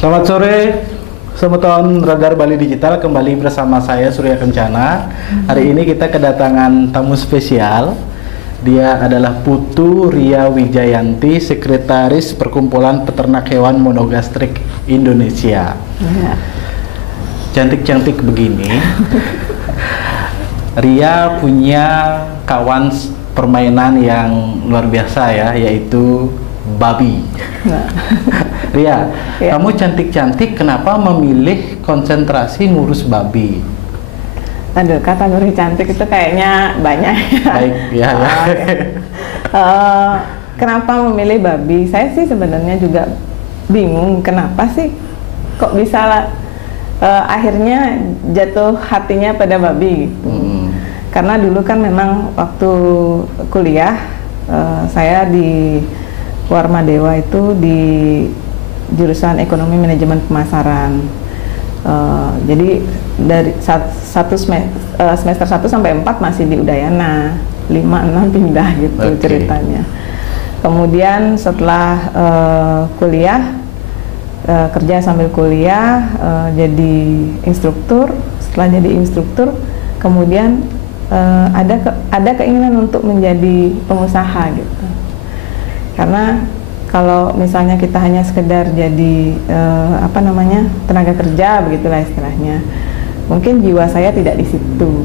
Selamat sore, Semeton Radar Bali Digital, kembali bersama saya Surya Kencana. Hari ini kita kedatangan tamu spesial. Dia adalah Putu Ria Wijayanti, Sekretaris Perkumpulan Peternak Hewan Monogastrik Indonesia. Cantik-cantik begini. Ria punya kawan permainan yang luar biasa ya, yaitu babi. Ria, ya. Kamu cantik-cantik, kenapa memilih konsentrasi ngurus babi? Aduh, kategori cantik itu kayaknya banyak ya. Baik, ya. Kenapa memilih babi? Saya sih sebenarnya juga bingung kenapa sih kok bisa akhirnya jatuh hatinya pada babi gitu. Karena dulu kan memang waktu kuliah saya di Warma Dewa itu di jurusan Ekonomi Manajemen Pemasaran. Jadi dari semester 1 sampai 4 masih di Udayana, 5-6 pindah gitu ceritanya. Kemudian setelah kuliah, kerja sambil kuliah, jadi instruktur. Setelah jadi instruktur, kemudian ada keinginan untuk menjadi pengusaha gitu. Karena kalau misalnya kita hanya sekedar jadi tenaga kerja, begitulah istilahnya, mungkin jiwa saya tidak di situ.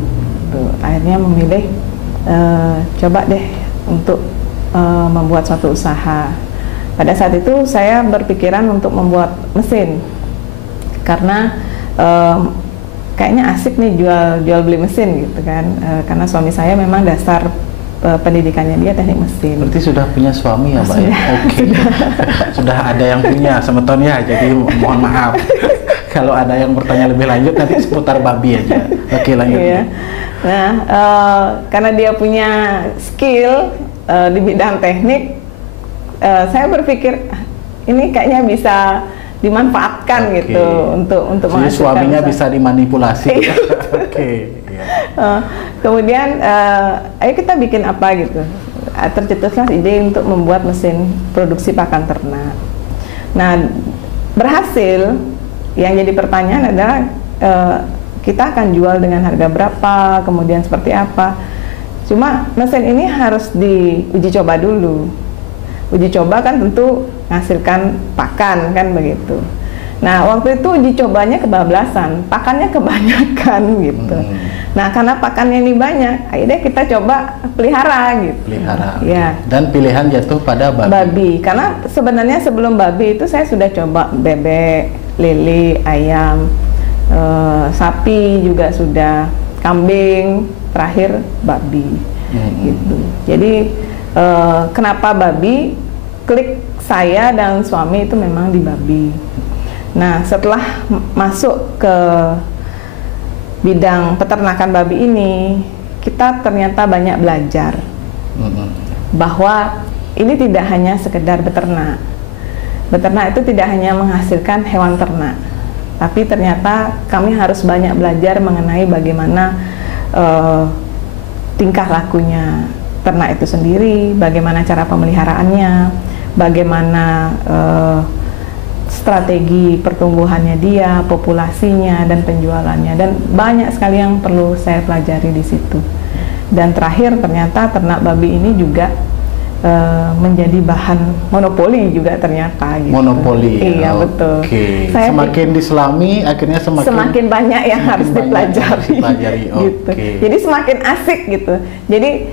Tuh, akhirnya memilih coba deh untuk membuat suatu usaha. Pada saat itu saya berpikiran untuk membuat mesin, karena kayaknya asik nih jual beli mesin gitu kan. Karena suami saya memang dasar pendidikannya dia teknik mesin. Berarti sudah punya suami ya, Mbak? Ya? Oke. Sudah ada yang punya, Semeton ya. Jadi mohon maaf kalau ada yang bertanya lebih lanjut nanti seputar babi aja. Oke, lanjut. Iya. Nah, karena dia punya skill di bidang teknik, saya berpikir ini kayaknya bisa dimanfaatkan gitu untuk jadi suaminya bisa dimanipulasi. Oke. Kemudian ayo kita bikin apa gitu. Tercetuslah ide untuk membuat mesin produksi pakan ternak. Nah, berhasil. Yang jadi pertanyaan adalah kita akan jual dengan harga berapa, kemudian seperti apa. Cuma mesin ini harus diuji coba dulu. Uji coba kan tentu menghasilkan pakan kan begitu. Nah, waktu itu uji cobanya kebablasan, pakannya kebanyakan gitu. Nah, karena pakannya ini banyak, akhirnya kita coba pelihara gitu. Pelihara. Ya. Dan pilihan jatuh pada babi. Babi, karena sebenarnya sebelum babi itu saya sudah coba bebek, lele, ayam, sapi juga sudah, kambing, terakhir babi. Gitu. Jadi kenapa babi? Klik saya dan suami itu memang di babi. Nah, setelah masuk ke bidang peternakan babi ini, kita ternyata banyak belajar bahwa ini tidak hanya sekedar beternak. Beternak itu tidak hanya menghasilkan hewan ternak, tapi ternyata kami harus banyak belajar mengenai bagaimana tingkah lakunya ternak itu sendiri, bagaimana cara pemeliharaannya, bagaimana strategi pertumbuhannya dia, populasinya, dan penjualannya, dan banyak sekali yang perlu saya pelajari di situ. Dan terakhir ternyata ternak babi ini juga menjadi bahan monopoli juga ternyata. Gitu. Monopoli. Iya, betul. Semakin diselami, akhirnya semakin banyak yang harus dipelajari. Gitu. Jadi semakin asik gitu. Jadi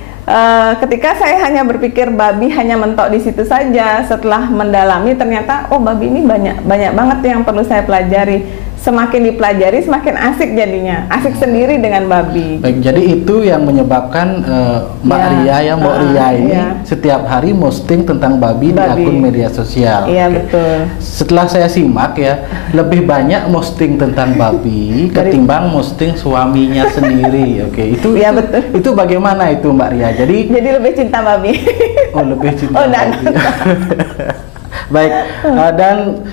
ketika saya hanya berpikir babi hanya mentok di situ saja, setelah mendalami ternyata babi ini banyak banget yang perlu saya pelajari. Semakin dipelajari semakin asik jadinya, asik sendiri dengan babi. Baik, jadi itu yang menyebabkan Mbak Ria ini setiap hari posting tentang babi di akun media sosial. Iya, betul. Setelah saya simak ya, lebih banyak posting tentang babi ketimbang posting suaminya sendiri. Itu betul. Itu bagaimana itu Mbak Ria? Jadi lebih cinta babi. Oh, lebih cinta babi. Baik, dan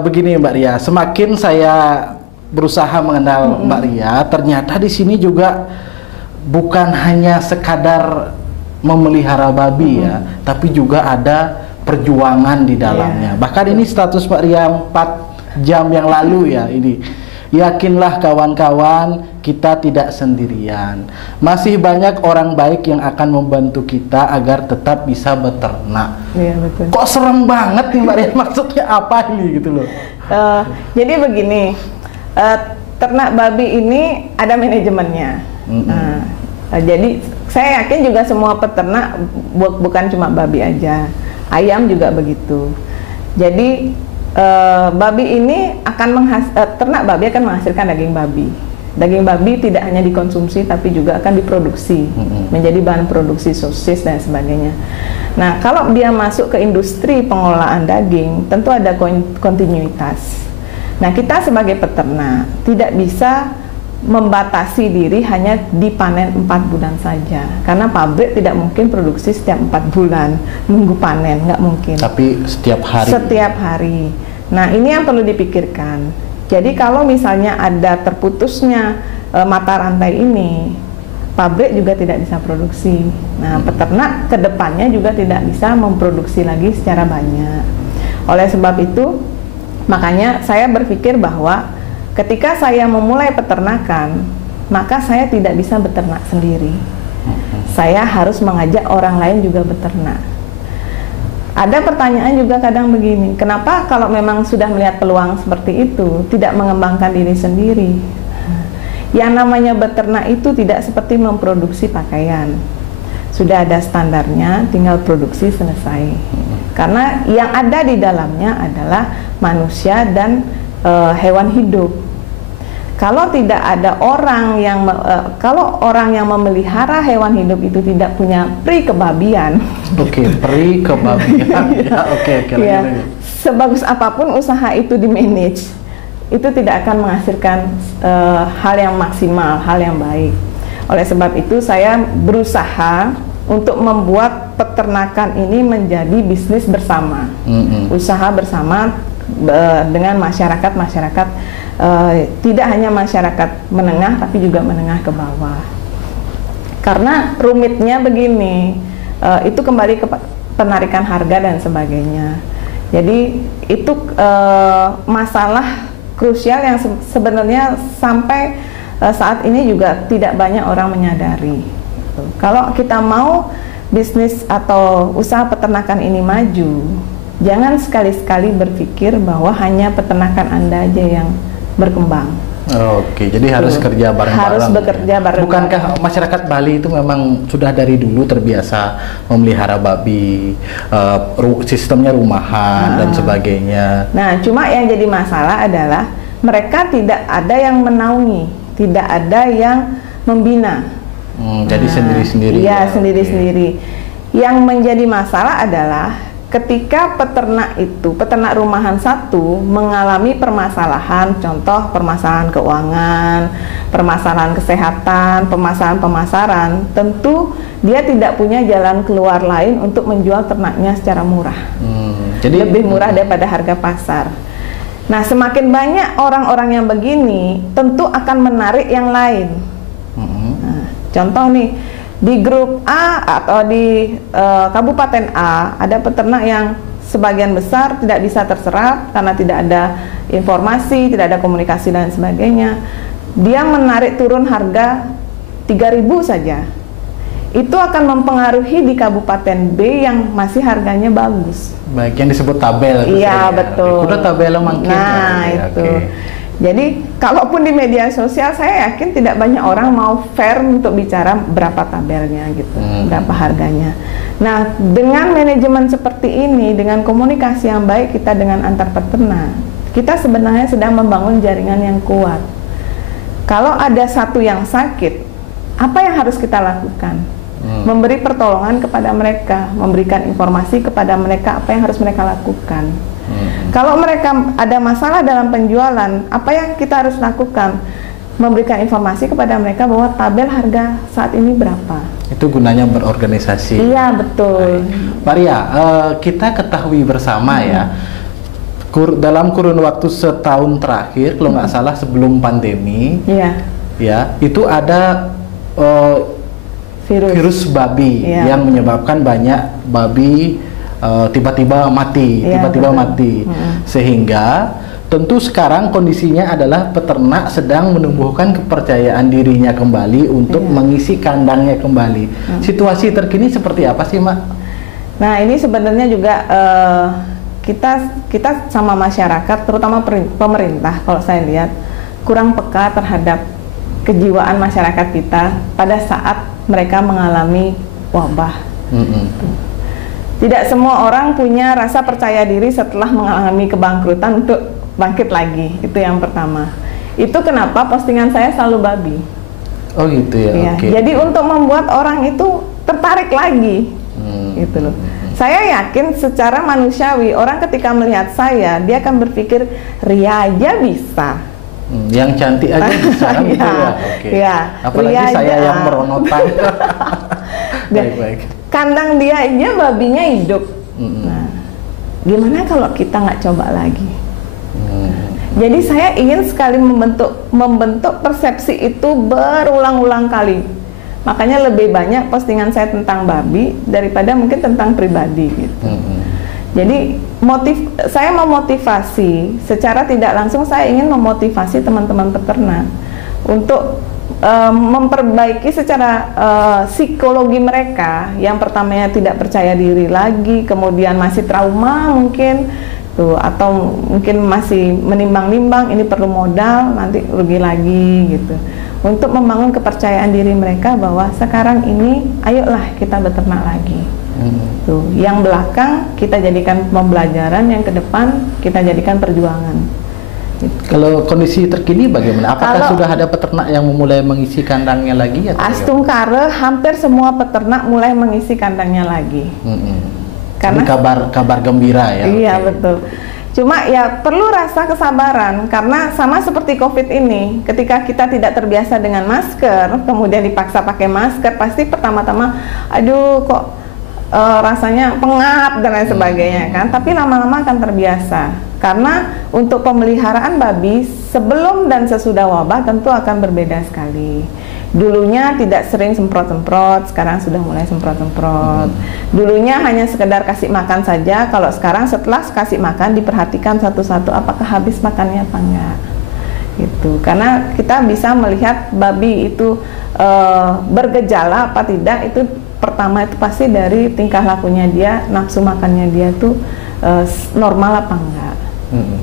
begini Mbak Ria, semakin saya berusaha mengenal Mbak Ria, ternyata di sini juga bukan hanya sekadar memelihara babi ya, tapi juga ada perjuangan di dalamnya. Bahkan ini status Mbak Ria 4 jam yang lalu ya ini. Yakinlah kawan-kawan, kita tidak sendirian. Masih banyak orang baik yang akan membantu kita agar tetap bisa beternak. Iya, betul. Kok serem banget nih Mbak Ria, maksudnya apa ini gitu loh? Jadi begini, ternak babi ini ada manajemennya. Jadi saya yakin juga semua peternak bukan cuma babi aja, ayam juga begitu. Jadi babi ini ternak babi akan menghasilkan daging babi. Daging babi tidak hanya dikonsumsi tapi juga akan diproduksi menjadi bahan produksi sosis dan sebagainya. Nah, kalau dia masuk ke industri pengolahan daging, tentu ada kontinuitas. Nah, kita sebagai peternak tidak bisa membatasi diri hanya dipanen 4 bulan saja, karena pabrik tidak mungkin produksi setiap 4 bulan nunggu panen, nggak mungkin. Tapi setiap hari. Setiap hari. Nah, ini yang perlu dipikirkan. Jadi kalau misalnya ada terputusnya mata rantai ini, pabrik juga tidak bisa produksi. Nah, peternak kedepannya juga tidak bisa memproduksi lagi secara banyak. Oleh sebab itu, makanya saya berpikir bahwa ketika saya memulai peternakan, maka saya tidak bisa beternak sendiri. Saya harus mengajak orang lain juga beternak. Ada pertanyaan juga kadang begini, kenapa kalau memang sudah melihat peluang seperti itu, tidak mengembangkan diri sendiri? Yang namanya beternak itu tidak seperti memproduksi pakaian. Sudah ada standarnya, tinggal produksi selesai. Karena yang ada di dalamnya adalah manusia dan hewan hidup. Kalau tidak ada orang yang kalau orang yang memelihara hewan hidup itu tidak punya perikebabian. Oke, perikebabian. Ya, sebagus apapun usaha itu di-manage, itu tidak akan menghasilkan hal yang maksimal, hal yang baik. Oleh sebab itu saya berusaha untuk membuat peternakan ini menjadi bisnis bersama, usaha bersama dengan masyarakat tidak hanya masyarakat menengah tapi juga menengah ke bawah. Karena rumitnya begini, itu kembali ke penarikan harga dan sebagainya. Jadi itu masalah krusial yang sebenarnya sampai saat ini juga tidak banyak orang menyadari. Kalau kita mau bisnis atau usaha peternakan ini maju, jangan sekali-sekali berpikir bahwa hanya peternakan Anda aja yang berkembang. Oke, jadi harus kerja bareng-bareng. Harus bekerja bareng-bareng. Bukankah masyarakat Bali itu memang sudah dari dulu terbiasa memelihara babi, sistemnya rumahan dan sebagainya? Nah, cuma yang jadi masalah adalah mereka tidak ada yang menaungi, tidak ada yang membina. Jadi sendiri-sendiri. Iya, sendiri-sendiri. Yang menjadi masalah adalah ketika peternak rumahan satu mengalami permasalahan, contoh permasalahan keuangan, permasalahan kesehatan, permasalahan pemasaran, tentu dia tidak punya jalan keluar lain untuk menjual ternaknya secara murah. Jadi lebih murah daripada harga pasar. Nah, semakin banyak orang-orang yang begini, tentu akan menarik yang lain. Nah, contoh nih, di grup A atau di Kabupaten A ada peternak yang sebagian besar tidak bisa terserap karena tidak ada informasi, tidak ada komunikasi dan sebagainya. Dia menarik turun harga 3.000 saja. Itu akan mempengaruhi di Kabupaten B yang masih harganya bagus. Baik, yang disebut tabel. Iya, betul. Udah tabel mungkin. Nah, itu. Jadi, kalaupun di media sosial, saya yakin tidak banyak orang mau fair untuk bicara berapa tabelnya gitu, berapa harganya. Nah, dengan manajemen seperti ini, dengan komunikasi yang baik kita dengan antar peternak, kita sebenarnya sedang membangun jaringan yang kuat. Kalau ada satu yang sakit, apa yang harus kita lakukan? Memberi pertolongan kepada mereka, memberikan informasi kepada mereka apa yang harus mereka lakukan. Kalau mereka ada masalah dalam penjualan, apa yang kita harus lakukan? Memberikan informasi kepada mereka bahwa tabel harga saat ini berapa. Itu gunanya berorganisasi. Iya, betul. Maria, kita ketahui bersama ya, dalam kurun waktu setahun terakhir, kalau nggak salah sebelum pandemi, ya itu ada virus babi yang menyebabkan banyak babi tiba-tiba mati, sehingga tentu sekarang kondisinya adalah peternak sedang menumbuhkan kepercayaan dirinya kembali untuk mengisi kandangnya kembali. Situasi terkini seperti apa sih, Mak? Nah, ini sebenarnya juga kita sama masyarakat, terutama pemerintah, kalau saya lihat kurang peka terhadap kejiwaan masyarakat kita pada saat mereka mengalami wabah. Tidak semua orang punya rasa percaya diri setelah mengalami kebangkrutan untuk bangkit lagi. Itu yang pertama. Itu kenapa postingan saya selalu babi. Oh gitu ya. Ya, Okay. jadi untuk membuat orang itu tertarik lagi. Gitu loh. Saya yakin secara manusiawi orang ketika melihat saya, dia akan berpikir Ria aja bisa. Yang cantik aja bisa kan gitu ya. Oke. Ya, Apalagi Ria saya aja. yang meronotan. Baik-baik. Kandang dia aja babinya hidup. Nah, gimana kalau kita nggak coba lagi? Jadi saya ingin sekali membentuk persepsi itu berulang-ulang kali. Makanya lebih banyak postingan saya tentang babi daripada mungkin tentang pribadi gitu. Jadi saya memotivasi secara tidak langsung, saya ingin memotivasi teman-teman peternak untuk memperbaiki secara psikologi mereka. Yang pertamanya tidak percaya diri lagi, kemudian masih trauma mungkin tuh, atau mungkin masih menimbang-nimbang ini perlu modal, nanti rugi lagi gitu. Untuk membangun kepercayaan diri mereka bahwa sekarang ini ayolah kita beternak lagi. Tuh, yang belakang kita jadikan pembelajaran, yang ke depan kita jadikan perjuangan. Gitu. Kalau kondisi terkini bagaimana? Apakah sudah ada peternak yang memulai mengisi kandangnya lagi? Astungkare hampir semua peternak mulai mengisi kandangnya lagi. Karena kabar gembira ya. Iya betul. Cuma ya perlu rasa kesabaran, karena sama seperti COVID ini, ketika kita tidak terbiasa dengan masker, kemudian dipaksa pakai masker, pasti pertama-tama, aduh kok rasanya pengap dan lain sebagainya kan. Tapi lama-lama akan terbiasa, karena untuk pemeliharaan babi sebelum dan sesudah wabah tentu akan berbeda sekali. Dulunya tidak sering semprot-semprot, sekarang sudah mulai semprot-semprot. Dulunya hanya sekedar kasih makan saja, kalau sekarang setelah kasih makan diperhatikan satu-satu apakah habis makannya apa enggak. Gitu. Karena kita bisa melihat babi itu bergejala apa tidak, itu pertama itu pasti dari tingkah lakunya dia, nafsu makannya dia tuh normal apa enggak.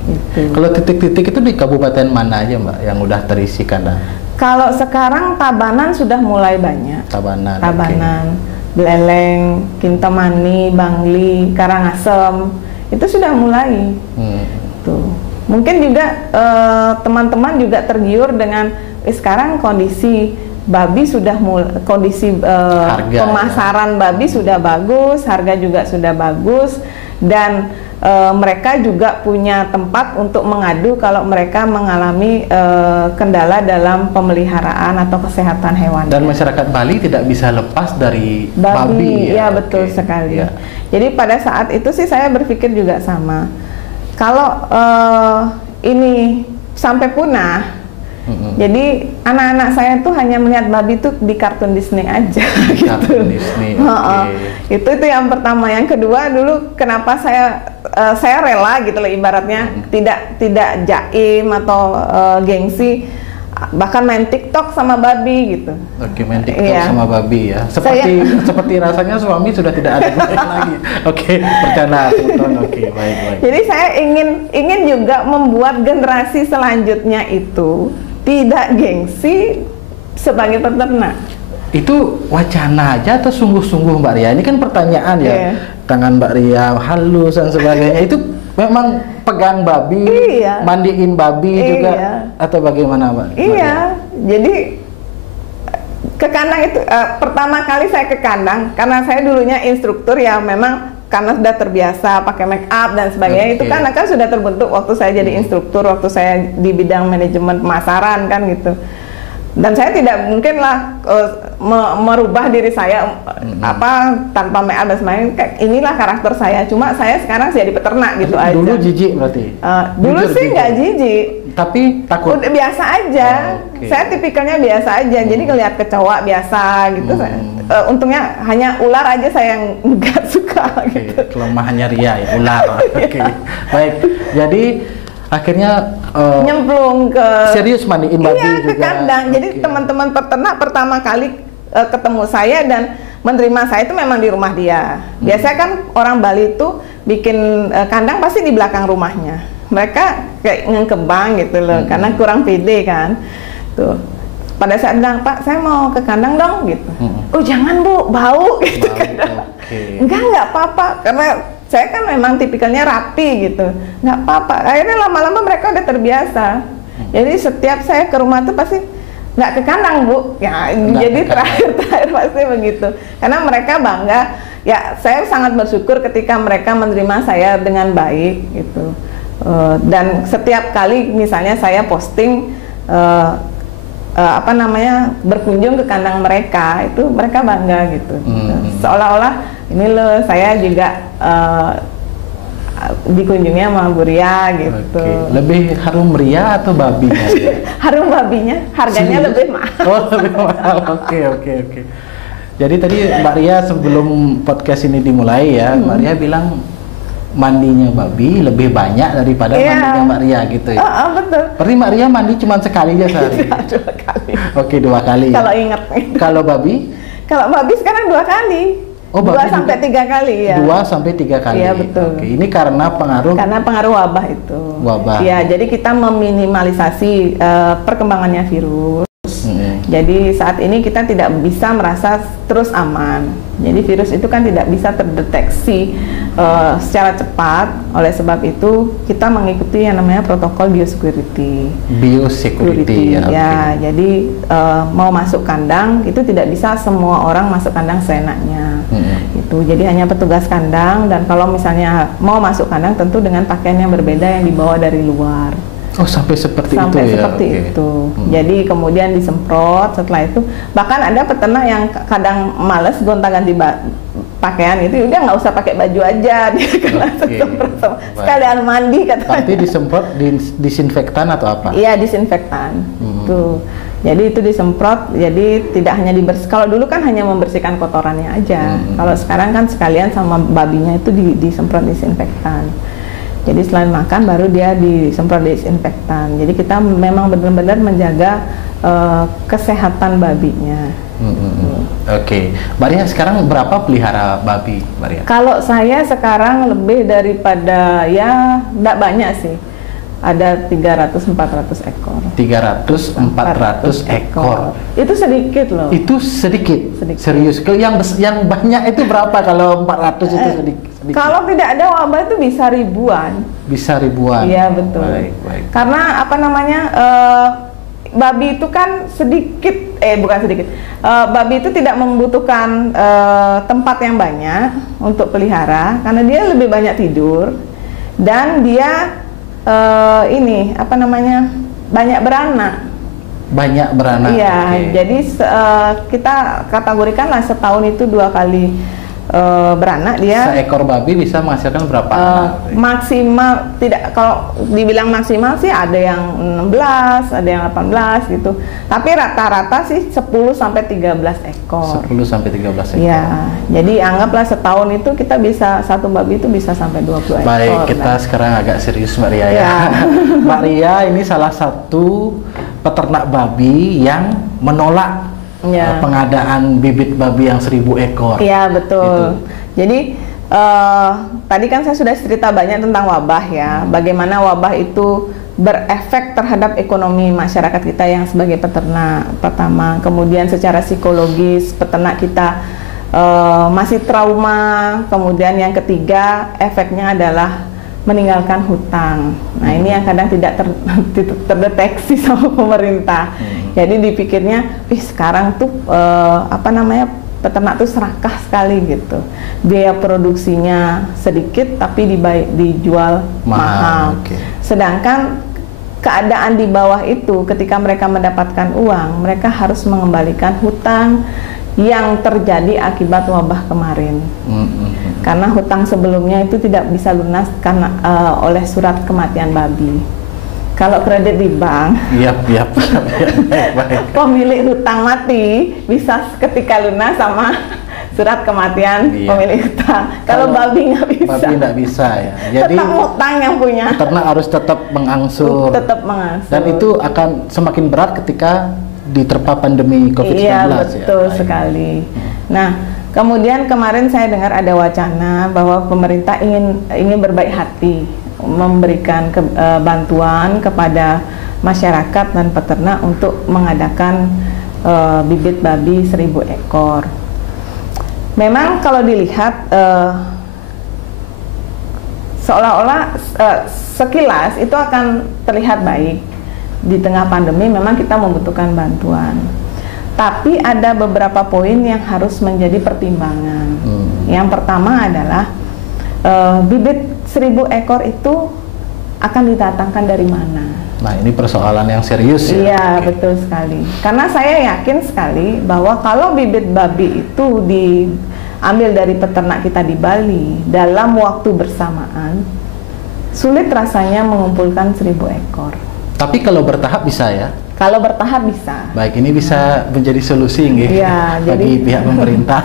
Gitu. Kalau titik-titik itu di kabupaten mana aja, Mbak, yang udah terisi kandang? Kalau sekarang Tabanan sudah mulai banyak. Tabanan, Beleleng, Kintamani, Bangli, Karangasem, itu sudah mulai. Tuh. Mungkin juga teman-teman juga tergiur dengan sekarang kondisi babi sudah kondisi pemasaran babi sudah bagus, harga juga sudah bagus, dan mereka juga punya tempat untuk mengadu kalau mereka mengalami kendala dalam pemeliharaan atau kesehatan hewan. Dan masyarakat Bali tidak bisa lepas dari babi ya, betul sekali. Ya. Jadi pada saat itu sih saya berpikir juga sama. Kalau ini sampai punah, jadi anak-anak saya tuh hanya melihat babi tuh di kartun Disney aja. Kartun Disney. Itu yang pertama. Yang kedua, dulu kenapa saya rela gitu loh, ibaratnya tidak jaim atau gengsi, bahkan main TikTok sama babi gitu. Oke, main TikTok sama babi ya. Seperti rasanya suami sudah tidak ada lagi. Oke, bercanda tonton. Oke, baik. Jadi saya ingin juga membuat generasi selanjutnya itu tidak gengsi sebagai peternak. Itu wacana aja atau sungguh-sungguh, Mbak Ria? Ini kan pertanyaan ya. Tangan Mbak Ria halus dan sebagainya. Itu memang pegang babi, mandiin babi juga, atau bagaimana, Mbak? Iya, jadi ke kandang itu pertama kali saya ke kandang karena saya dulunya instruktur ya, memang karena sudah terbiasa pakai make up dan sebagainya. Itu kan sudah terbentuk waktu saya jadi instruktur, waktu saya di bidang manajemen pemasaran kan gitu. Dan saya tidak mungkin lah merubah diri saya tanpa make up dan sebagainya. Inilah karakter saya. Cuma saya sekarang jadi peternak gitu aja. Dulu jijik berarti? Dulu sih nggak jijik. Tapi takut? Udah biasa aja. Saya tipikalnya biasa aja. Jadi ngelihat kecoa biasa gitu. Untungnya hanya ular aja saya yang nggak suka gitu. Kelemahannya Ria ya, ular. Baik. Jadi Akhirnya nyemplung ke serius mandiin babi iya, juga. ke kandang. Jadi Oke. teman-teman peternak pertama kali ketemu saya dan menerima saya itu memang di rumah dia. Biasanya kan orang Bali itu bikin kandang pasti di belakang rumahnya. Mereka kayak ngekebang gitu loh, karena kurang pede kan. Tuh. Pada saat bilang, Pak, saya mau ke kandang dong gitu. Oh jangan Bu, bau gitu kan. Oke. Enggak apa-apa, karena saya kan memang tipikalnya rapi gitu. Nggak apa-apa. Akhirnya lama-lama mereka udah terbiasa. Jadi setiap saya ke rumah tuh pasti nggak ke kandang Bu. Ya, jadi terakhir pasti begitu. Karena mereka bangga. Ya, saya sangat bersyukur ketika mereka menerima saya dengan baik gitu. Dan setiap kali misalnya saya posting berkunjung ke kandang mereka, itu mereka bangga gitu. Seolah-olah ini loh saya juga dikunjungi sama Bu Ria gitu. Oke. Lebih harum Ria atau babinya? Harum babinya, harganya lebih mahal. Oh, lebih mahal. Oke. Jadi tadi Mbak Ria sebelum podcast ini dimulai ya, Mbak Ria bilang mandinya babi lebih banyak daripada mandinya Mbak Ria gitu ya. Betul. Berarti Mbak Ria mandi cuma sekali aja sehari? Dua kali. Oke, 2 kali. Kalau ingat. Kalau babi? Kalau babi sekarang 2 kali. Oh, 2 sampai 3 kali ya. 2 sampai 3 kali. Iya, betul. Oke, ini karena pengaruh wabah itu. Wabah. Iya, jadi kita meminimalisasi perkembangannya virus. Jadi saat ini kita tidak bisa merasa terus aman. Jadi virus itu kan tidak bisa terdeteksi secara cepat. Oleh sebab itu kita mengikuti yang namanya protokol biosecurity. Biosecurity ya. Ya, jadi mau masuk kandang itu tidak bisa semua orang masuk kandang seenaknya. Itu jadi hanya petugas kandang, dan kalau misalnya mau masuk kandang tentu dengan pakaian yang berbeda yang dibawa dari luar. Oh, sampai seperti sampai itu ya? Seperti itu. Jadi kemudian disemprot. Setelah itu bahkan ada peternak yang kadang males gonta-ganti pakaian itu, udah nggak usah pakai baju aja dia kena semprot sekalian mandi katanya. Tapi disemprot disinfektan atau apa? Iya, disinfektan. Tuh. Jadi itu disemprot, jadi tidak hanya dibersih. Kalau dulu kan hanya membersihkan kotorannya aja. Kalau sekarang kan sekalian sama babinya itu disemprot disinfektan. Jadi selain makan baru dia disemprot disinfektan. Jadi kita memang benar-benar menjaga kesehatan babinya. Oke. Mbak Ria sekarang berapa pelihara babi, Mbak Ria? Kalau saya sekarang lebih daripada, ya enggak banyak sih. Ada 300-400 ekor. 300-400 ekor. Itu sedikit loh. Itu sedikit. Serius. Yang banyak itu berapa kalau 400 itu sedikit? Kalau tidak ada wabah itu bisa ribuan. Bisa ribuan. Iya, betul. Baik. Karena apa namanya? Babi itu kan bukan sedikit. Babi itu tidak membutuhkan tempat yang banyak untuk pelihara karena dia lebih banyak tidur dan dia banyak beranak. Banyak beranak. Iya, okay. Jadi kita kategorikanlah setahun itu 2 kali beranak dia. Seekor babi bisa menghasilkan berapa anak? Maksimal, tidak, kalau dibilang maksimal sih ada yang 16, ada yang 18 gitu. Tapi rata-rata sih 10 sampai 13 ekor. 10 sampai 13 ekor. Iya. Jadi anggaplah setahun itu kita bisa, satu babi itu bisa sampai 20 ekor. Baik, kita sekarang agak serius Mbak Ria ya. Mbak Ria ini salah satu peternak babi yang menolak pengadaan bibit babi yang 1000 ekor. Iya, betul. Gitu. Jadi tadi kan saya sudah cerita banyak tentang wabah ya. Bagaimana wabah itu berefek terhadap ekonomi masyarakat kita yang sebagai peternak. Pertama, kemudian secara psikologis peternak kita masih trauma. Kemudian yang ketiga, efeknya adalah meninggalkan hutang. Nah, ini yang kadang tidak terdeteksi sama pemerintah. Jadi dipikirnya, sekarang tuh peternak tuh serakah sekali gitu. Biaya produksinya sedikit tapi dijual mahal. Okay. Sedangkan keadaan di bawah itu ketika mereka mendapatkan uang, mereka harus mengembalikan hutang yang terjadi akibat wabah kemarin. Karena hutang sebelumnya itu tidak bisa lunas karena oleh surat kematian babi. Kalau kredit di bank, baik. Pemilik hutang mati bisa ketika lunas sama surat kematian Iya. pemilik hutang. Kalau babi nggak bisa. Babi nggak bisa ya. Jadi Tetap hutang yang punya. peternak harus tetap mengangsur. Tetap mengangsur. Dan itu akan semakin berat ketika diterpa pandemi COVID-19 Iya, ya. betul sekali. Nah, kemudian kemarin saya dengar ada wacana bahwa pemerintah ingin berbaik hati memberikan bantuan kepada masyarakat dan peternak untuk mengadakan bibit babi 1000 ekor. Memang kalau dilihat seolah-olah sekilas itu akan terlihat baik. Di tengah pandemi memang kita membutuhkan bantuan. Tapi ada beberapa poin yang harus menjadi pertimbangan. Yang pertama adalah bibit 1000 ekor itu akan didatangkan dari mana? Nah, ini persoalan yang serius ya. Iya, betul sekali. Karena saya yakin sekali bahwa kalau bibit babi itu diambil dari peternak kita di Bali dalam waktu bersamaan, sulit rasanya mengumpulkan 1000 ekor. Tapi kalau bertahap bisa ya? Kalau bertahap bisa. Baik, ini bisa menjadi solusi nggih Iya, bagi jadi pihak pemerintah.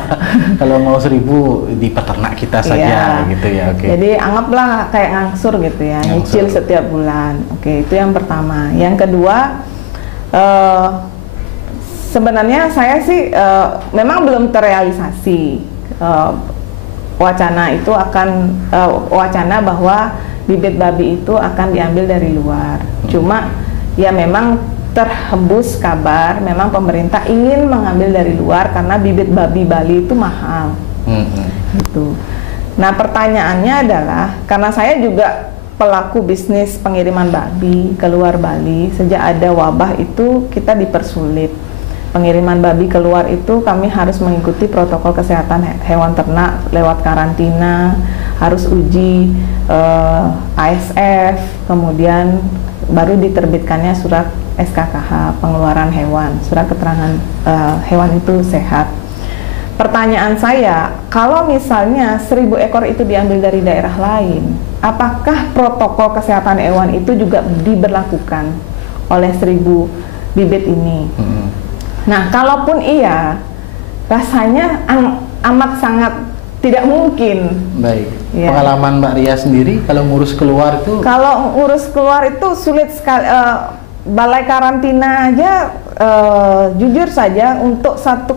Kalau mau 1000 di peternak kita saja iya, gitu ya. Oke. Jadi anggaplah kayak ngangsur gitu ya, Ngangsur. nyicil setiap bulan. Oke, itu yang pertama. Yang kedua, sebenarnya saya sih memang belum terrealisasi wacana itu akan wacana bahwa bibit babi itu akan diambil dari luar. Cuma ya memang terhembus kabar memang pemerintah ingin mengambil dari luar karena bibit babi Bali itu mahal. Gitu. Nah, pertanyaannya adalah karena saya juga pelaku bisnis pengiriman babi ke luar Bali, sejak ada wabah itu kita dipersulit. Pengiriman babi keluar itu kami harus mengikuti protokol kesehatan hewan ternak lewat karantina, harus uji ASF, kemudian baru diterbitkannya surat SKKH pengeluaran hewan, surat keterangan hewan itu sehat. Pertanyaan saya, kalau misalnya 1000 ekor itu diambil dari daerah lain, apakah protokol kesehatan hewan itu juga diberlakukan oleh 1000 bibit ini? Nah, kalaupun iya, rasanya amat sangat tidak mungkin. Baik. Ya. Pengalaman Mbak Ria sendiri kalau ngurus keluar itu? Kalau ngurus keluar itu sulit sekali. Balai karantina aja jujur saja untuk satu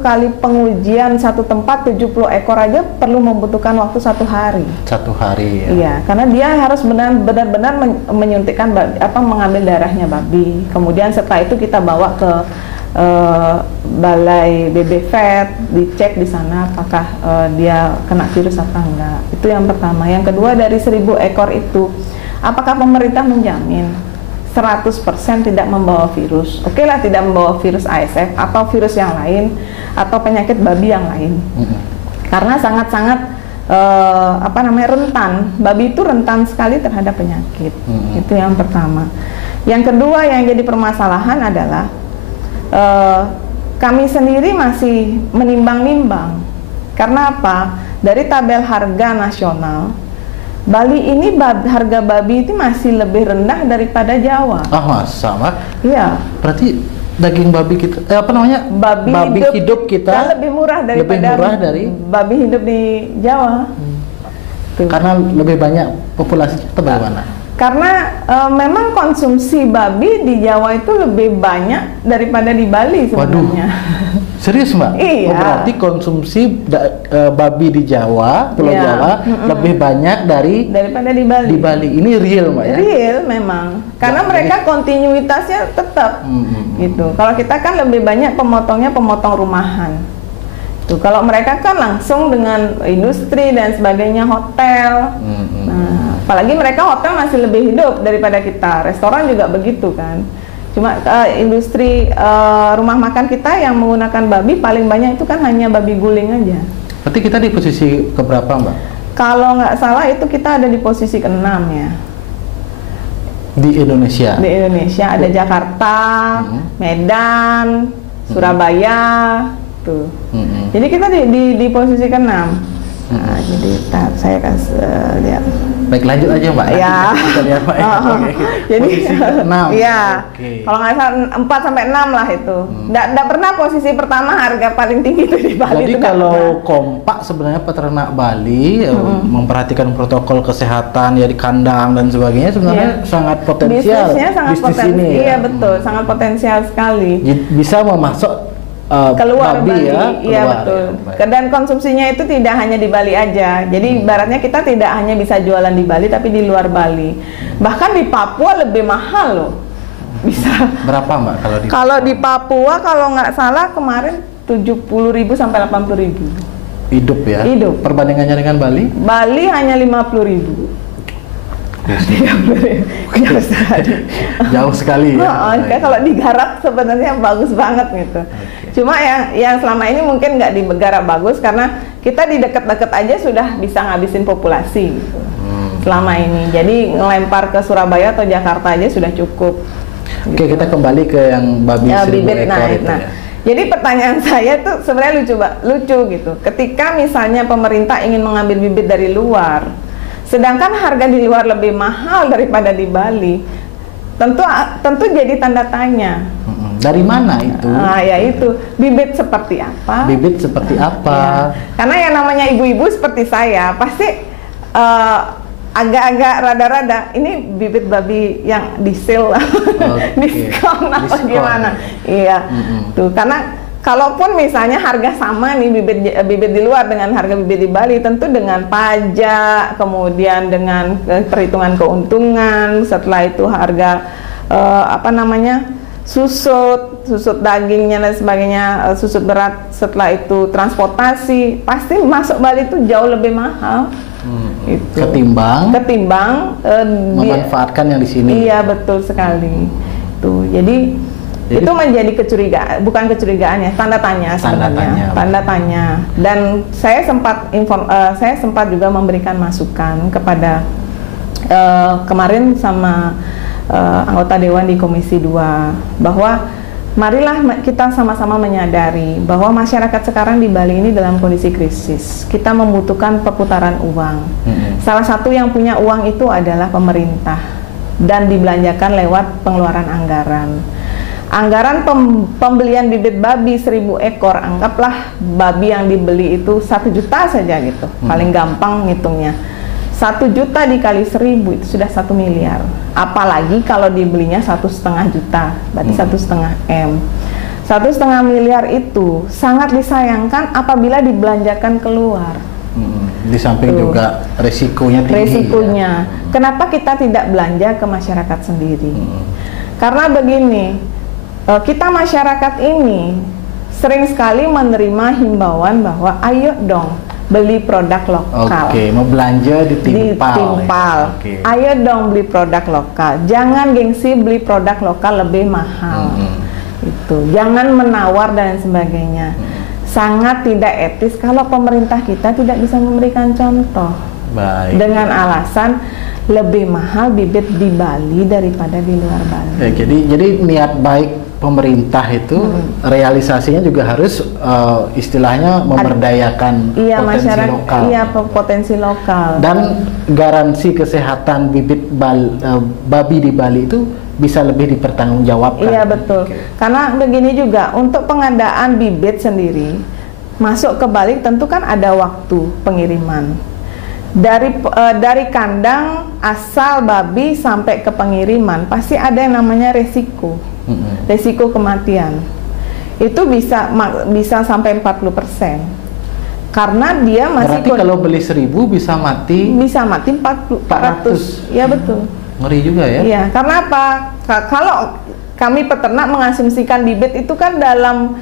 kali pengujian satu tempat 70 ekor aja perlu membutuhkan waktu 1 hari. 1 hari ya. Iya, karena dia harus benar-benar menyuntikkan mengambil darahnya babi. Kemudian setelah itu kita bawa ke balai BB Vet, dicek di sana apakah dia kena virus apa enggak. Itu yang pertama. Yang kedua, dari 1000 ekor itu apakah pemerintah menjamin 100% tidak membawa virus? Oke lah, tidak membawa virus ASF atau virus yang lain atau penyakit babi yang lain. Karena sangat-sangat rentan. Babi itu rentan sekali terhadap penyakit. Itu yang pertama. Yang kedua yang jadi permasalahan adalah kami sendiri masih menimbang-nimbang. Karena apa? Dari tabel harga nasional, Bali ini harga babi itu masih lebih rendah daripada Jawa. Ah, masa, Mbak? Iya. Berarti daging babi kita, babi hidup kita lebih murah daripada dari babi hidup di Jawa. Tuh. Karena lebih banyak populasi atau bagaimana? Karena memang konsumsi babi di Jawa itu lebih banyak daripada di Bali sebenarnya. Waduh. Serius, Mbak? Iya. Oh, berarti konsumsi babi di Jawa, Pulau Iya. Jawa lebih banyak daripada di Bali. Di Bali. Ini real, Mbak ya? Real memang. Karena mereka kontinuitasnya tetap. Gitu. Kalau kita kan lebih banyak pemotong rumahan. Tuh, kalau mereka kan langsung dengan industri dan sebagainya, hotel. Nah, apalagi mereka hotel masih lebih hidup daripada kita. Restoran juga begitu kan. Cuma industri rumah makan kita yang menggunakan babi paling banyak itu kan hanya babi guling aja. Berarti kita di posisi keberapa, Mbak? Kalau nggak salah itu kita ada di posisi ke-6 ya. Di Indonesia? Di Indonesia ada Jakarta, Medan, Surabaya, tuh. Jadi kita di posisi ke-6. Nah, jadi saya kasih lihat. Baik, lanjut aja Mbak. Ya. Kita lihat Mbak. Oke. Jadi Posisi ke-6. Iya. Oke. Kalau nggak salah 4 sampai 6 lah itu. Nggak pernah posisi pertama harga paling tinggi itu di Bali. Jadi itu nggak kalau pernah. kompak sebenarnya peternak Bali memperhatikan protokol kesehatan ya di kandang dan sebagainya sebenarnya sangat potensial. Bisnisnya sangat bisnis potensial. ini ya. Iya betul, sangat potensial sekali. Bisa memasok Keluar babi Bali, ya, iya keluar, betul. ya. Baik. Dan konsumsinya itu tidak hanya di Bali aja. Jadi ibaratnya kita tidak hanya bisa jualan di Bali, tapi di luar Bali. Bahkan di Papua lebih mahal loh. Bisa. Berapa Mbak kalau di Kalau di Papua kalau nggak salah kemarin 70.000 sampai 80.000. hidup ya? Hidup. Perbandingannya dengan Bali? Bali hanya 50.000. Jauh sekali. Jauh sekali ya. Kalau digarap sebenarnya bagus banget gitu. Cuma yang selama ini mungkin nggak digarap bagus karena kita di dekat-dekat aja sudah bisa ngabisin populasi gitu. Selama ini. Jadi ngelempar ke Surabaya atau Jakarta aja sudah cukup. Oke, gitu. kita kembali ke yang babi 1000 bibit. ekor itu Nah, ya. jadi pertanyaan saya tuh sebenarnya lucu gitu. Ketika misalnya pemerintah ingin mengambil bibit dari luar, sedangkan harga di luar lebih mahal daripada di Bali, tentu jadi tanda tanya. Dari mana itu? Ya itu bibit seperti apa? Bibit seperti apa? Ya. Karena yang namanya ibu-ibu seperti saya pasti agak-agak rada-rada ini bibit babi yang disil, diskon apa gimana? Iya, tuh karena kalaupun misalnya harga sama nih bibit di luar dengan harga bibit di Bali, tentu dengan pajak, kemudian dengan perhitungan keuntungan, setelah itu harga susut dagingnya dan sebagainya, susut berat, setelah itu transportasi, pasti masuk Bali itu jauh lebih mahal. Itu. Ketimbang memanfaatkan yang di sini. Iya betul sekali. Tuh jadi itu menjadi kecurigaan, bukan kecurigaan ya, tanda tanya sebenarnya. Tanda tanya. Dan saya sempat juga memberikan masukan kepada kemarin sama anggota dewan di Komisi 2 bahwa marilah kita sama-sama menyadari bahwa masyarakat sekarang di Bali ini dalam kondisi krisis. Kita membutuhkan perputaran uang. Salah satu yang punya uang itu adalah pemerintah dan dibelanjakan lewat pengeluaran anggaran. Anggaran pembelian bibit babi 1000 ekor, anggaplah babi yang dibeli itu 1 juta saja gitu. Paling gampang ngitungnya. 1 juta dikali 1000 itu sudah 1 miliar. Apalagi kalau dibelinya 1,5 juta, berarti 1,5 M. 1,5 miliar itu sangat disayangkan apabila dibelanjakan keluar. Di samping juga resikonya tinggi. Resikonya. Ya. Kenapa kita tidak belanja ke masyarakat sendiri? Karena begini, kita masyarakat ini sering sekali menerima himbauan bahwa ayo dong beli produk lokal. Oke, mau belanja ditimpal. Ya. Ayo dong beli produk lokal. Jangan gengsi beli produk lokal lebih mahal. Itu. Jangan menawar dan sebagainya. Sangat tidak etis kalau pemerintah kita tidak bisa memberikan contoh. Baik. Dengan alasan lebih mahal bibit di Bali daripada di luar Bali. Ya, jadi niat baik pemerintah itu realisasinya juga harus istilahnya memberdayakan potensi lokal. Iya, potensi lokal. Dan garansi kesehatan bibit babi di Bali itu bisa lebih dipertanggungjawabkan. Iya betul. Karena begini juga untuk pengadaan bibit sendiri masuk ke Bali tentu kan ada waktu pengiriman. Dari kandang asal babi sampai ke pengiriman pasti ada yang namanya resiko. Resiko kematian itu bisa sampai 40% karena dia masih berarti kalau beli 1000 bisa mati 400. Ya betul, ngeri juga ya. Iya, karena apa? Kalau kami peternak mengasumsikan bibit itu kan dalam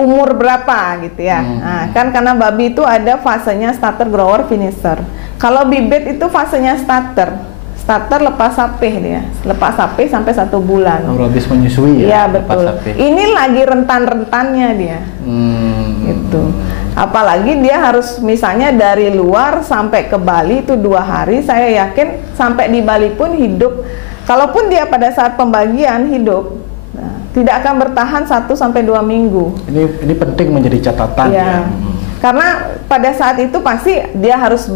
umur berapa gitu ya. Nah, kan karena babi itu ada fasenya starter, grower, finisher. Kalau bibit itu fasenya starter lepas sapih dia, lepas sapih sampai 1 bulan. Habis menyusui ya. Iya betul. Ini lagi rentan-rentannya dia. Gitu. Apalagi dia harus misalnya dari luar sampai ke Bali itu 2 hari. Saya yakin sampai di Bali pun hidup. Kalaupun dia pada saat pembagian hidup, tidak akan bertahan 1 sampai 2 minggu. Ini penting menjadi catatan ya. Karena pada saat itu pasti dia harus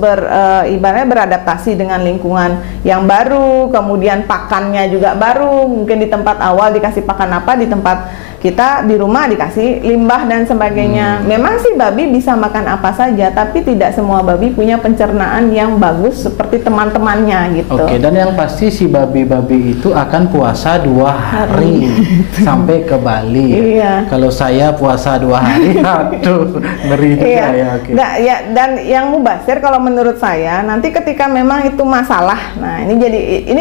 ibaratnya beradaptasi dengan lingkungan yang baru, kemudian pakannya juga baru. Mungkin di tempat awal dikasih pakan apa, di tempat kita di rumah dikasih limbah dan sebagainya. Memang sih babi bisa makan apa saja, tapi tidak semua babi punya pencernaan yang bagus seperti teman-temannya gitu. Oke, dan yang pasti si babi-babi itu akan puasa 2 hari sampai ke Bali. Iya. Kalau saya puasa 2 hari, aduh, ngeri juga Iya. ya. Oke. Nggak, ya, dan yang mubazir kalau menurut saya nanti ketika memang itu masalah, nah ini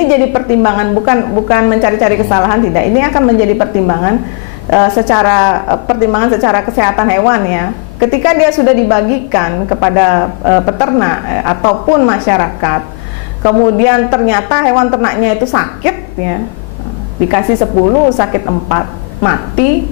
jadi pertimbangan, bukan mencari-cari kesalahan, tidak. Ini akan menjadi pertimbangan pertimbangan secara kesehatan hewan ya. Ketika dia sudah dibagikan kepada peternak ataupun masyarakat, kemudian ternyata hewan ternaknya itu sakit ya, dikasih 10 sakit 4 mati,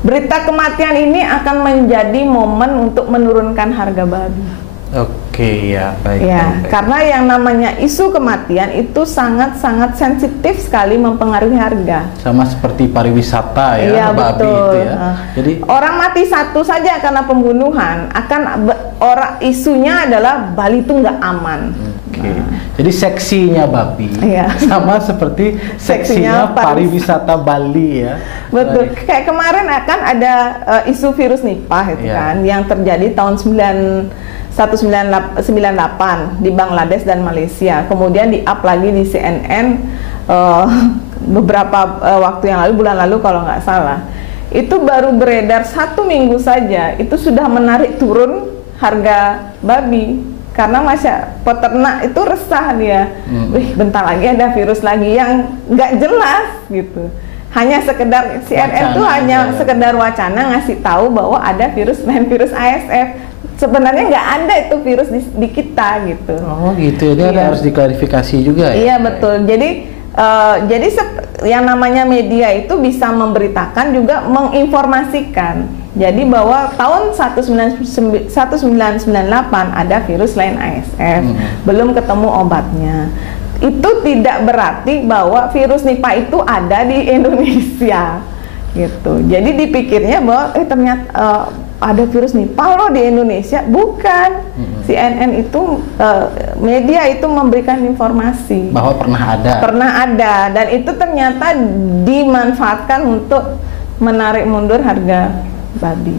berita kematian ini akan menjadi momen untuk menurunkan harga babi. Oke, ya, baik. Ya, baik. karena yang namanya isu kematian itu sangat-sangat sensitif sekali mempengaruhi harga. Sama seperti pariwisata ya, Iya, babi betul. itu ya. Jadi Orang mati satu saja karena pembunuhan, orang isunya adalah Bali itu nggak aman. Oke. Jadi seksinya babi Iya. sama seperti seksinya Seksinya pariwisata Bali ya. Betul. Baik. Kayak kemarin akan ada isu virus Nipah itu Iya. kan yang terjadi tahun 1998 di Bangladesh dan Malaysia. Kemudian di-up lagi di CNN beberapa waktu yang lalu, bulan lalu kalau nggak salah. Itu baru beredar 1 minggu saja, itu sudah menarik turun harga babi. Karena peternak itu resah dia. Wih, bentar lagi ada virus lagi yang nggak jelas gitu. Hanya sekedar CNN itu hanya sekedar wacana ngasih tahu bahwa ada virus lain, virus ASF. Sebenarnya nggak ada itu virus di kita gitu. Oh gitu, jadi Iya. harus diklarifikasi juga ya. Iya betul. Jadi yang namanya media itu bisa memberitakan juga menginformasikan. Jadi bahwa tahun 1998 ada virus lain ASF, belum ketemu obatnya. Itu tidak berarti bahwa virus Nipah itu ada di Indonesia, gitu. Jadi dipikirnya bahwa ternyata ada virus Nipah loh di Indonesia, bukan. CNN itu media itu memberikan informasi Bahwa pernah ada. dan itu ternyata dimanfaatkan untuk menarik mundur harga babi.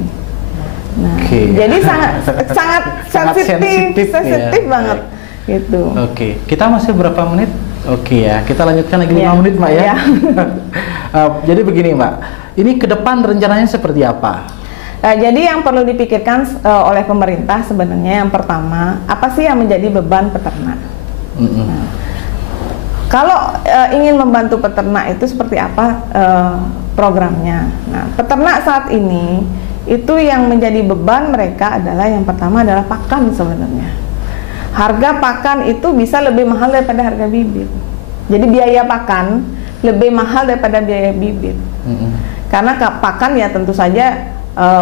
Nah, Oke. jadi sangat sensitif ya. banget gitu. Oke, kita masih berapa menit? Oke ya, kita lanjutkan lagi 5 Iya. menit Mbak ya. Iya. Jadi begini Mbak, ini ke depan rencananya seperti apa? Jadi yang perlu dipikirkan oleh pemerintah sebenarnya yang pertama, apa sih yang menjadi beban peternak? Nah, kalau ingin membantu peternak itu seperti apa programnya? Nah, peternak saat ini itu yang menjadi beban mereka adalah yang pertama adalah pakan sebenarnya. Harga pakan itu bisa lebih mahal daripada harga bibit. Jadi biaya pakan lebih mahal daripada biaya bibit. Karena pakan ya tentu saja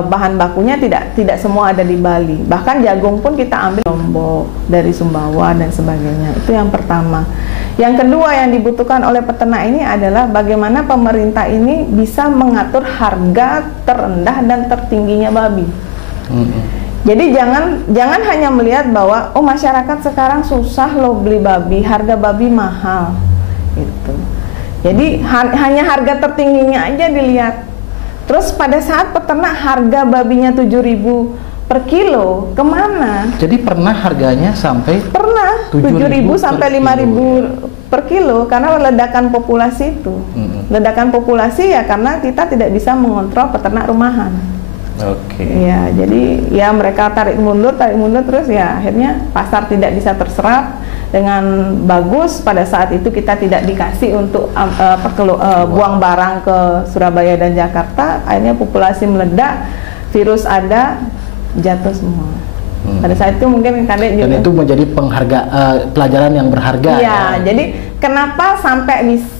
bahan bakunya tidak semua ada di Bali. Bahkan jagung pun kita ambil Lombok, dari Sumbawa dan sebagainya. Itu yang pertama. Yang kedua yang dibutuhkan oleh peternak ini adalah bagaimana pemerintah ini bisa mengatur harga terendah dan tertingginya babi. Jadi jangan hanya melihat bahwa masyarakat sekarang susah loh beli babi, harga babi mahal gitu. Jadi hanya harga tertingginya aja dilihat. Terus pada saat peternak harga babinya 7.000 per kilo, kemana? Jadi pernah harganya sampai? Pernah 7.000 sampai 5.000 per kilo karena ledakan populasi itu. Ledakan populasi ya karena kita tidak bisa mengontrol peternak rumahan. Oke. Ya, jadi ya mereka tarik mundur terus ya akhirnya pasar tidak bisa terserap dengan bagus. Pada saat itu kita tidak dikasih untuk buang barang ke Surabaya dan Jakarta. Akhirnya populasi meledak, virus ada, jatuh semua. Pada saat itu mungkin kadek juga. Dan itu menjadi pelajaran yang berharga. Iya, jadi kenapa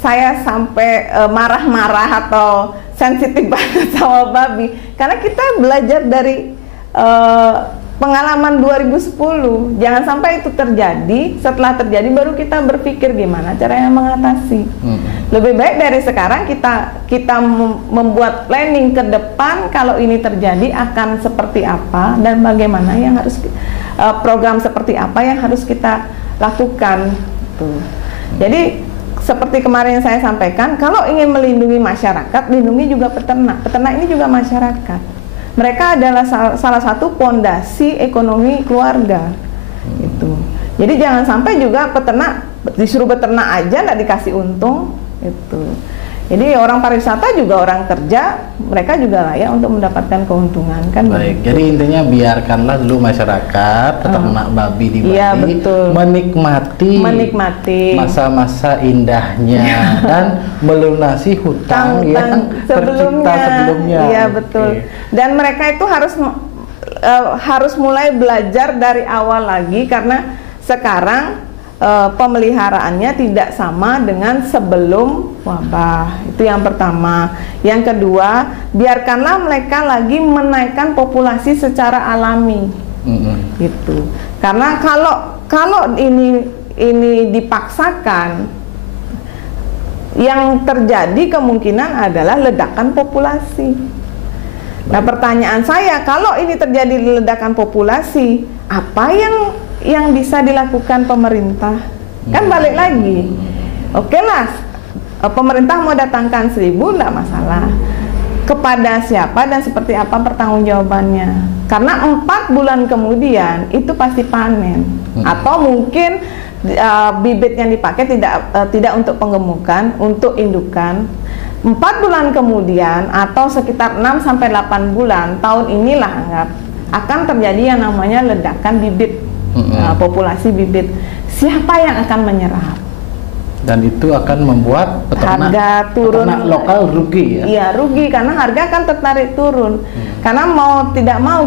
saya sampai marah-marah atau sensitif banget sama babi? Karena kita belajar dari pengalaman 2010. Jangan sampai itu terjadi, setelah terjadi baru kita berpikir gimana caranya mengatasi. Lebih baik dari sekarang kita membuat planning ke depan, kalau ini terjadi akan seperti apa dan bagaimana yang harus program seperti apa yang harus kita lakukan. Tuh. Jadi seperti kemarin saya sampaikan, kalau ingin melindungi masyarakat, lindungi juga peternak. Peternak ini juga masyarakat. Mereka adalah salah satu pondasi ekonomi keluarga. Gitu. Jadi jangan sampai juga peternak disuruh beternak aja nggak dikasih untung. Itu. Jadi orang pariwisata juga orang kerja, mereka juga layak untuk mendapatkan keuntungan kan. Baik, jadi intinya biarkanlah dulu masyarakat peternak babi di Bali iya, betul. menikmati masa-masa indahnya dan melunasi hutang yang tercipta sebelumnya. Iya betul. Dan mereka itu harus mulai belajar dari awal lagi, karena sekarang pemeliharaannya tidak sama dengan sebelum wabah. Itu yang pertama. Yang kedua, biarkanlah mereka lagi menaikkan populasi secara alami. Gitu. Karena kalau ini dipaksakan, yang terjadi kemungkinan adalah ledakan populasi. Nah, pertanyaan saya, kalau ini terjadi ledakan populasi, apa yang bisa dilakukan pemerintah? Kan balik lagi, oke lah, pemerintah mau datangkan 1000 enggak masalah. Kepada siapa dan seperti apa pertanggungjawabannya? Karena 4 bulan kemudian itu pasti panen, atau mungkin bibit yang dipakai tidak untuk penggemukan, untuk indukan. 4 bulan kemudian atau sekitar 6-8 bulan, tahun inilah anggap, akan terjadi yang namanya ledakan bibit. Populasi bibit. Siapa yang akan menyerap? Dan itu akan membuat harga turun, peternak lokal rugi ya? Iya, rugi karena harga akan tertarik turun. Karena mau tidak mau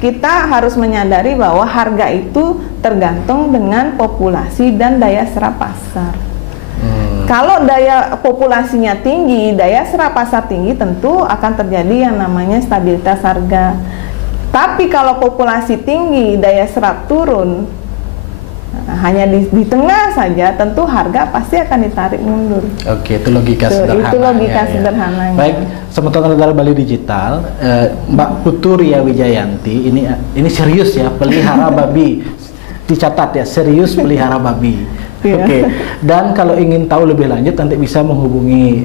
kita harus menyadari bahwa harga itu tergantung dengan populasi dan daya serap pasar. Kalau daya populasinya tinggi, daya serap pasar tinggi, tentu akan terjadi yang namanya stabilitas harga. Tapi kalau populasi tinggi, daya serap turun, hanya di tengah saja, tentu harga pasti akan ditarik mundur. Oke, itu logika sederhana. Itu logika sederhananya. Baik, sementara dari Bali Digital, Mbak Putu Ria Wijayanti, ini serius ya, pelihara babi. Dicatat ya, serius pelihara babi. Oke. Dan kalau ingin tahu lebih lanjut, nanti bisa menghubungi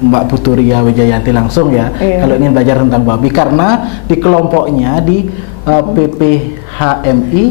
Mbak Putu Ria Wijayanti langsung ya. Kalau ingin belajar tentang babi, karena di kelompoknya di PHMI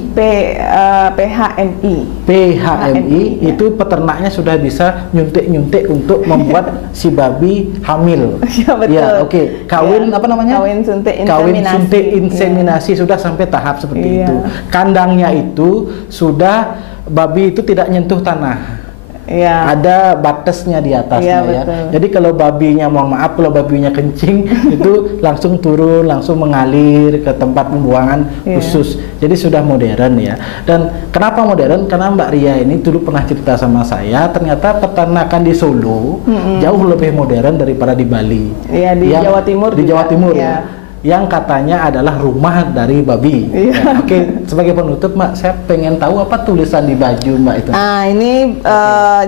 itu peternaknya sudah bisa nyuntik untuk membuat si babi hamil. Ya, betul. Ya, oke. Kawin apa namanya? Kawin suntik inseminasi sudah sampai tahap seperti itu. Kandangnya itu sudah, babi itu tidak nyentuh tanah. Ada batasnya di atasnya ya. Jadi kalau babinya, mohon maaf, kalau babinya kencing itu langsung turun, langsung mengalir ke tempat pembuangan khusus. Jadi sudah modern ya. Dan kenapa modern? Karena Mbak Ria ini dulu pernah cerita sama saya, ternyata peternakan di Solo jauh lebih modern daripada di Bali. Iya, di Jawa Timur. Di Jawa Timur ya. Yang katanya adalah rumah dari babi. Ya, oke, sebagai penutup Mbak, saya pengen tahu apa tulisan di baju Mbak itu. Ini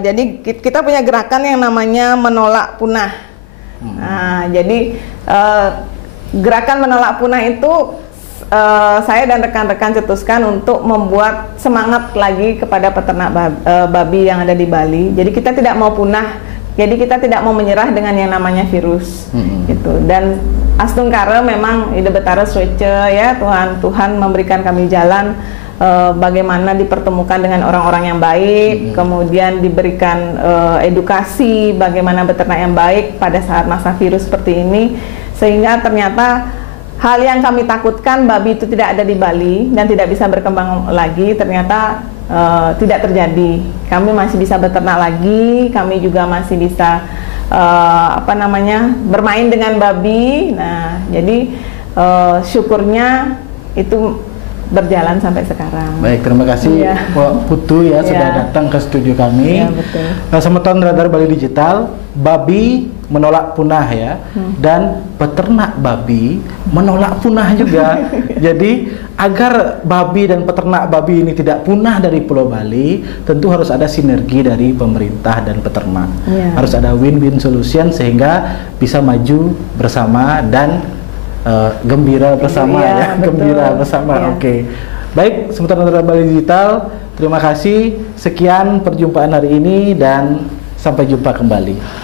jadi kita punya gerakan yang namanya menolak punah. Jadi gerakan menolak punah itu saya dan rekan-rekan cetuskan untuk membuat semangat lagi kepada peternak babi yang ada di Bali. Jadi kita tidak mau punah. Jadi kita tidak mau menyerah dengan yang namanya virus, gitu. Dan Astungkara memang ide betara swece ya, Tuhan memberikan kami jalan bagaimana dipertemukan dengan orang-orang yang baik, kemudian diberikan edukasi bagaimana beternak yang baik pada saat masa virus seperti ini, sehingga ternyata hal yang kami takutkan babi itu tidak ada di Bali dan tidak bisa berkembang lagi, ternyata tidak terjadi. Kami masih bisa beternak lagi, kami juga masih bisa bermain dengan babi. Nah, jadi syukurnya itu berjalan sampai sekarang. Baik, terima kasih Iya. Pak Putu ya sudah Iya. datang ke studio kami. Iya, betul. Sobat Radar Bali Digital, babi menolak punah ya, dan peternak babi menolak punah juga. Jadi agar babi dan peternak babi ini tidak punah dari Pulau Bali, tentu harus ada sinergi dari pemerintah dan peternak. Iya. Harus ada win-win solution sehingga bisa maju bersama dan gembira bersama Iya, ya, betul. gembira bersama. Iya. Oke. Baik, Sobat Radar Bali Digital, terima kasih. Sekian perjumpaan hari ini dan sampai jumpa kembali.